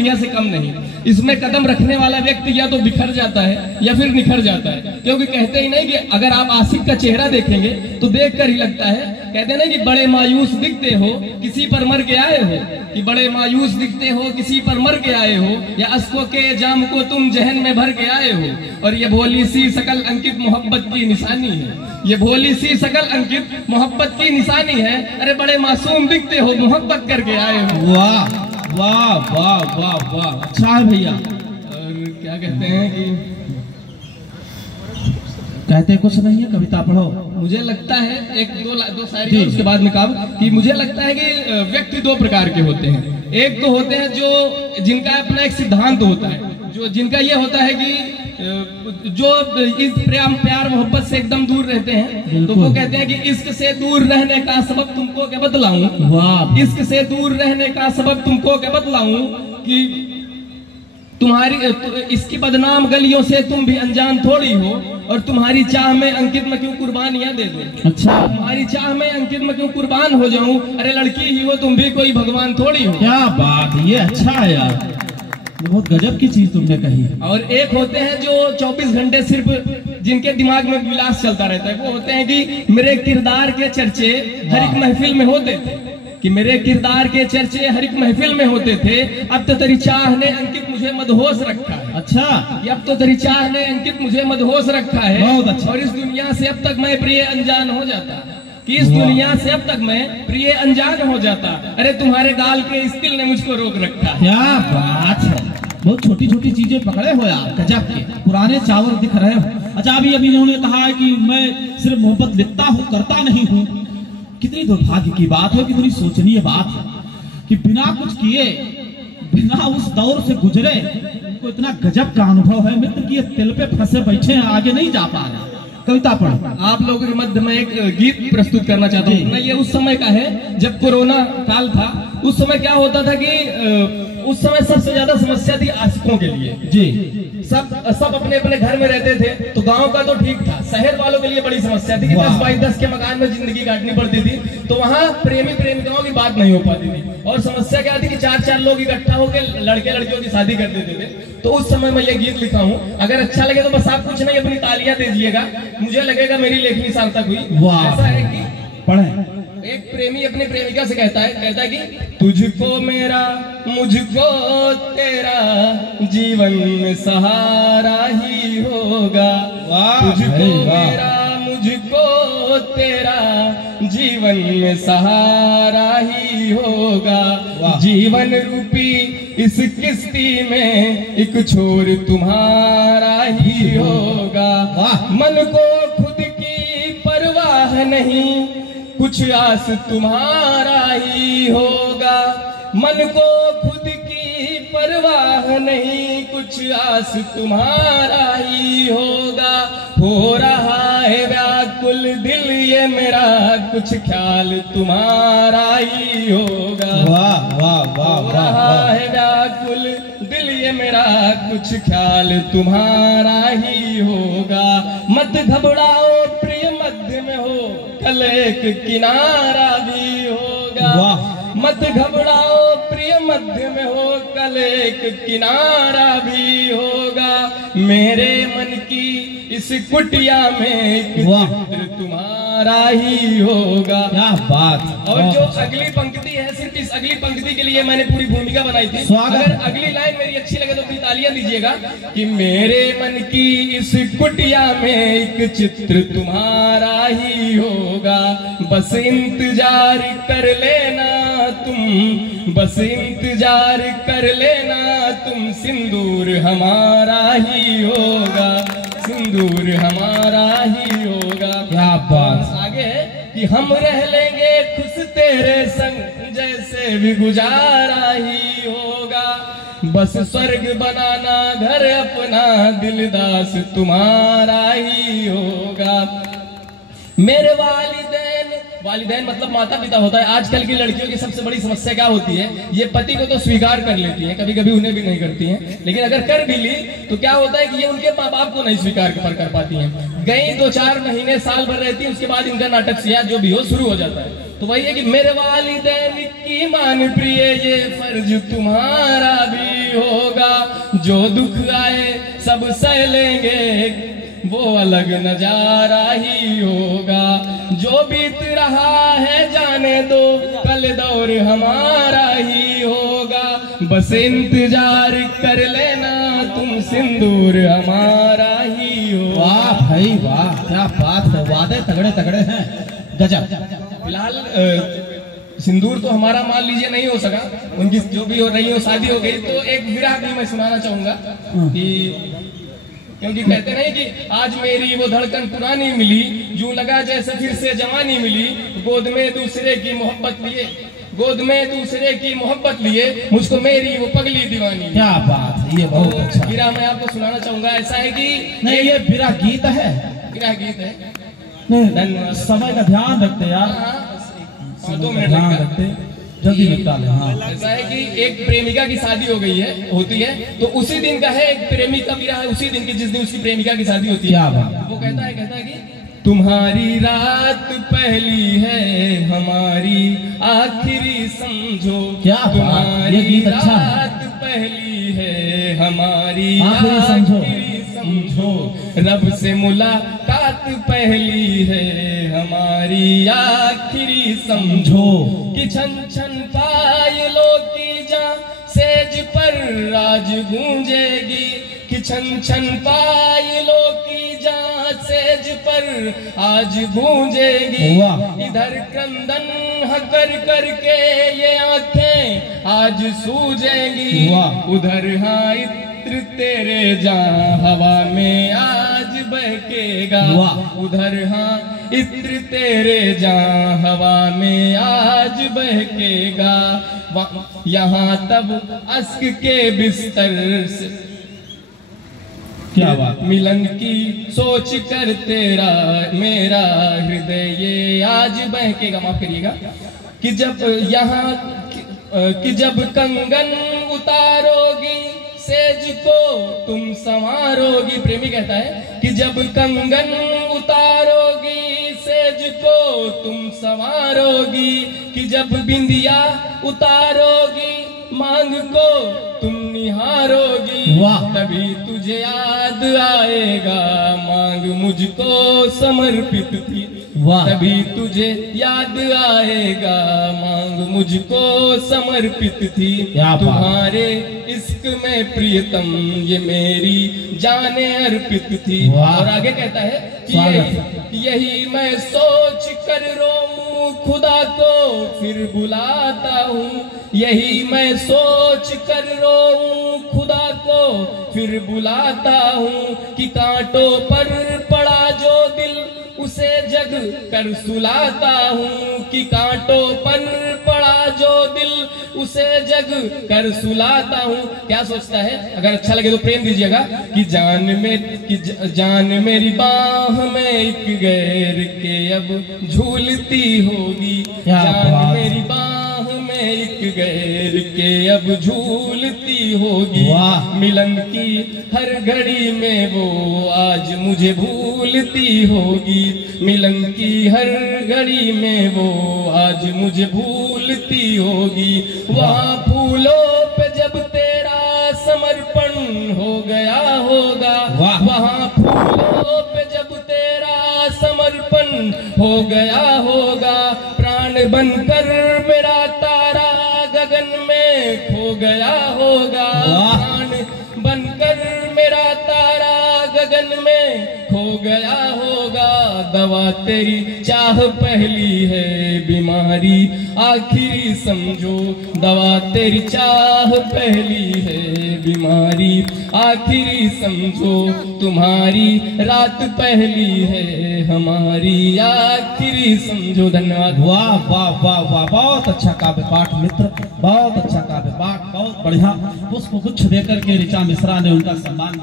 दुनिया से कम नहीं। इसमें कदम रखने वाला व्यक्ति या तो बिखर जाता है या फिर निखर जाता है, क्योंकि कहते ही नहीं कि अगर आप आशिक का चेहरा देखेंगे तो देखकर ही लगता है, कहते नहीं कि बड़े मायूस दिखते हो किसी पर मर के आए हो, कि बड़े मायूस दिखते हो किसी पर मर के आए हो, या अश्कों के जाम को तुम जहन में भर के आए हो, और ये भोली सी शकल अंकित मोहब्बत की निशानी है, ये भोली सी शकल अंकित मोहब्बत की निशानी है, अरे बड़े मासूम दिखते हो मोहब्बत करके आए हो। वाह वाह वाह वाह वाह, अच्छा है भैया। और क्या कहते हैं कि कहते कुछ नहीं है, कविता पढ़ो। मुझे लगता है एक दो शायरी उसके बाद में कहा कि मुझे लगता है कि व्यक्ति दो प्रकार के होते हैं। एक तो होते हैं जो जिनका अपना एक सिद्धांत होता है, जो जिनका ये होता है कि जो इस प्यार मोहब्बत से एकदम दूर रहते हैं, तो वो कहते हैं कि इश्क से दूर रहने का सबब तुमको क्या बतलाऊं। वाह, इश्क से दूर रहने का सबब तुमको क्या बतलाऊं कि तुम्हारी इसकी बदनाम गलियों से तुम भी अनजान थोड़ी हो, और तुम्हारी चाह में अंकित में क्यों कुर्बानियां दे दूं। अच्छा, तुम्हारी चाह में अंकित में क्यों कुर्बान हो जाऊं, अरे लड़की ही हो तुम भी कोई भगवान थोड़ी हो। क्या बात, ये अच्छा है यार, बहुत गजब की चीज तुमने कही। और एक होते हैं जो 24 घंटे सिर्फ जिनके दिमाग में विलास चलता रहता है, वो होते हैं कि मेरे किरदार के चर्चे हर एक महफिल में होते थे, कि मेरे किरदार के चर्चे हर एक महफिल में होते थे, अब तो तेरी चाह ने अंकित मुझे मदहोश रखा है। अच्छा, अब तो तेरी चाह ने अंकित मुझे मदहोश रखा है। बहुत अच्छा। और इस दुनिया से अब तक मैं प्रिय अनजान हो जाता, कि इस दुनिया से अब तक मैं प्रिय अनजान हो जाता, अरे तुम्हारे गाल के इस तिल ने मुझको रोक रखा है। क्या बात है, बहुत छोटी छोटी चीजें पकड़े हो यार, गजब के पुराने चावल दिख रहे हो। अच्छा, अभी इन्होंने कहा है कि मैं सिर्फ मोहब्बत लिखता हूँ, करता नहीं हूँ। कितनी दुर्भाग्य की बात है, कितनी सोचनीय बात है कि बिना कुछ किए, बिना उस दौर से गुजरे, उनको इतना गजब का अनुभव है मित्र कि ये तिल पे फंसे बैठे हैं, आगे नहीं जा पा रहे। कविता पढ़ो। आप लोगों के मध्य में एक गीत प्रस्तुत करना चाहता हूँ। ये उस समय का है जब कोरोना काल था। उस समय क्या होता था कि उस समय सबसे ज्यादा समस्या थी आशिकों के लिए जी। सब अपने अपने घर में रहते थे, तो गांव का तो ठीक था, शहर वालों के लिए बड़ी समस्या थी कि 10 बाई 10 के मकान में जिंदगी काटनी पड़ती थी, तो वहाँ प्रेमी प्रेमिकाओं की बात नहीं हो पाती थी। और समस्या क्या थी कि 4-4 लोग इकट्ठा होकर लड़के लड़कियों की शादी कर देते थे। तो उस समय मैं ये गीत लिखा हूँ, अगर अच्छा लगे तो बस आप कुछ नहीं अपनी तालियां दीजिएगा, मुझे लगेगा मेरी लेखनी सार्थक हुई। ऐसा है कि पढ़े। एक प्रेमी अपनी प्रेमिका से कहता है कि तुझको मेरा मुझको तेरा जीवन में सहारा ही होगा। तुझको मेरा मुझको तेरा जीवन में सहारा ही होगा। जीवन रूपी इस किस्ती में एक छोर तुम्हारा ही होगा। मन को खुद की परवाह नहीं, कुछ आस तुम्हारा ही होगा। मन को खुद की परवाह नहीं, कुछ आस तुम्हारा ही होगा। हो रहा है व्याकुल दिल ये मेरा, कुछ ख्याल तुम्हारा ही होगा। वाह वाह वाह, हो रहा है व्याकुल दिल ये मेरा, कुछ ख्याल तुम्हारा ही होगा। मत घबराओ प्रिय मध्य में हो, कल एक किनारा भी होगा। मत घबराओ प्रिय मध्य में हो, कल एक किनारा भी होगा। मेरे मन की इस कुटिया में एक चित्र तुम्हारा ही होगा। क्या बात। और जो अगली पंक्ति है, सिर्फ इस अगली पंक्ति के लिए मैंने पूरी भूमिका बनाई थी। अगर अगली लाइन मेरी अच्छी लगे तो तालियां दीजिएगा। कि मेरे मन की इस कुटिया में एक चित्र तुम्हारा ही होगा। बस इंतजार कर लेना तुम, बस इंतजार कर लेना तुम, सिंदूर हमारा ही होगा, सिंदूर हमारा ही होगा। क्या बात। आगे है कि हम रह लेंगे खुश तेरे संग, जैसे भी गुजारा ही होगा। बस स्वर्ग बनाना घर अपना, दिलदास तुम्हारा ही होगा। मेरे वालिदैन मतलब माता पिता होता है। आजकल की लड़कियों की सबसे बड़ी समस्या क्या होती है, ये पति को तो स्वीकार कर लेती हैं, कभी कभी उन्हें भी नहीं करती हैं, लेकिन अगर कर भी ली तो क्या होता है कि ये उनके माँ बाप को नहीं स्वीकार कर पाती हैं। गई 2-4 महीने साल भर रहती है, उसके बाद इनका नाटक सिया जो भी हो शुरू हो जाता है। तो वही है कि मेरे वालिदैन की मान प्रिय, ये फर्ज तुम्हारा भी होगा। जो दुख आए सब सह लेंगे, वो अलग नजारा ही होगा। जो बीत रहा है जाने दो, कल दौर हमारा ही होगा। बस इंतजार कर लेना तुम, सिंदूर हमारा ही होगा। वाह भाई वाह, क्या बात है, वादे तगड़े तगड़े हैं, गजब। फिलहाल सिंदूर तो हमारा मान लीजिए नहीं हो सका, उनकी जो भी हो रही हो शादी हो गई। तो एक विरह भी मैं सुनाना चाहूंगा कि क्योंकि कहते नहीं कि आज मेरी वो धड़कन पुरानी मिली, यूं लगा जैसे फिर से जवानी मिली। गोद में दूसरे की मोहब्बत लिए, गोद में दूसरे की मोहब्बत लिए, मुझको मेरी वो पगली दीवानी। क्या बात है, ये बहुत अच्छा। विरह मैं आपको सुनाना चाहूंगा। ऐसा है कि नहीं, ये विरह गीत है, विरह गीत है। नहीं, समय का ध्यान रखते यार, 2 मिनट ध्यान लगेगा। रखते, जल्दी निपटा ले। हाँ, ऐसा है कि एक प्रेमिका की शादी हो गई है, होती है, तो उसी दिन का है एक प्रेमी का विरह है, उसी दिन की जिस दिन उसकी प्रेमिका की शादी होती है। क्या बात। वो कहता है कि तुम्हारी रात पहली है हमारी आखिरी समझो। क्या बात, ये गीत अच्छा है। रात पहली है हमारी आखिरी समझो। समझो, रब से मुलाकात पहली है हमारी आखिरी समझो। कि छन छन पायलों की जा सेज पर राज गूंजेगी। कि छन छन पायलों की जा सेज पर आज गूंजेगी। इधर क्रंदन कर करके ये आंखें आज सूजेगी। उधर हाँ इत्र तेरे जहाँ हवा में आज बहकेगा। उधर हाँ इत्र तेरे जहाँ हवा में आज बहकेगा। यहाँ तब अश्क के बिस्तर से क्या बात, मिलन की सोच कर तेरा मेरा हृदय ये आज बहकेगा। माफ करिएगा। कि जब यहाँ कि जब कंगन उतारोगी सेज को तुम संवारोगी। प्रेमी कहता है कि जब कंगन उतारोगी सेज को तुम संवारोगी। कि जब बिंदिया उतारोगी मांग को तुम निहारोगी। तभी तुझे याद आएगा मांग मुझको समर्पित थी। तभी तुझे याद आएगा मांग मुझको समर्पित थी। तुम्हारे इश्क में प्रियतम ये मेरी जाने अर्पित थी। और आगे कहता है कि यही मैं सोच कर रोऊं खुदा को फिर बुलाता हूँ। यही मैं सोच कर रोऊं खुदा को फिर बुलाता हूँ। कि कांटों पर पड़ा जो दिल उसे जग कर सुलाता हूँ। कि कांटों पर पड़ा जो दिल उसे जग कर सुलाता हूँ। क्या सोचता है? अगर अच्छा लगे तो प्रेम दीजिएगा। कि जान मेरी बाह में एक गैर के अब झूलती होगी। जान मेरी बाह में एक गैर के अब झूलती होगी। मिलन की हर घड़ी में वो आज मुझे भूलती होगी। मिलन की हर घड़ी में वो आज मुझे भूलती होगी। वहाँ फूलों पे जब तेरा समर्पण हो गया होगा। वहाँ फूलों पे जब तेरा समर्पण हो गया होगा। प्राण बनकर मेरा तारा गगन में खो गया होगा। प्राण बनकर मेरा तारा गगन में खो गया होगा। दवा तेरी चाह पहली है बीमारी आखिरी समझो। दवा तेरी चाह पहली है बीमारी आखिरी समझो। तुम्हारी रात पहली है हमारी आखिरी समझो। धन्यवाद। वाह वाह वाह वाह, बहुत अच्छा काव्य पाठ मित्र, बहुत अच्छा काव्य पाठ, बहुत बढ़िया। पुष्प गुच्छ देकर के ऋचा मिश्रा ने उनका सम्मान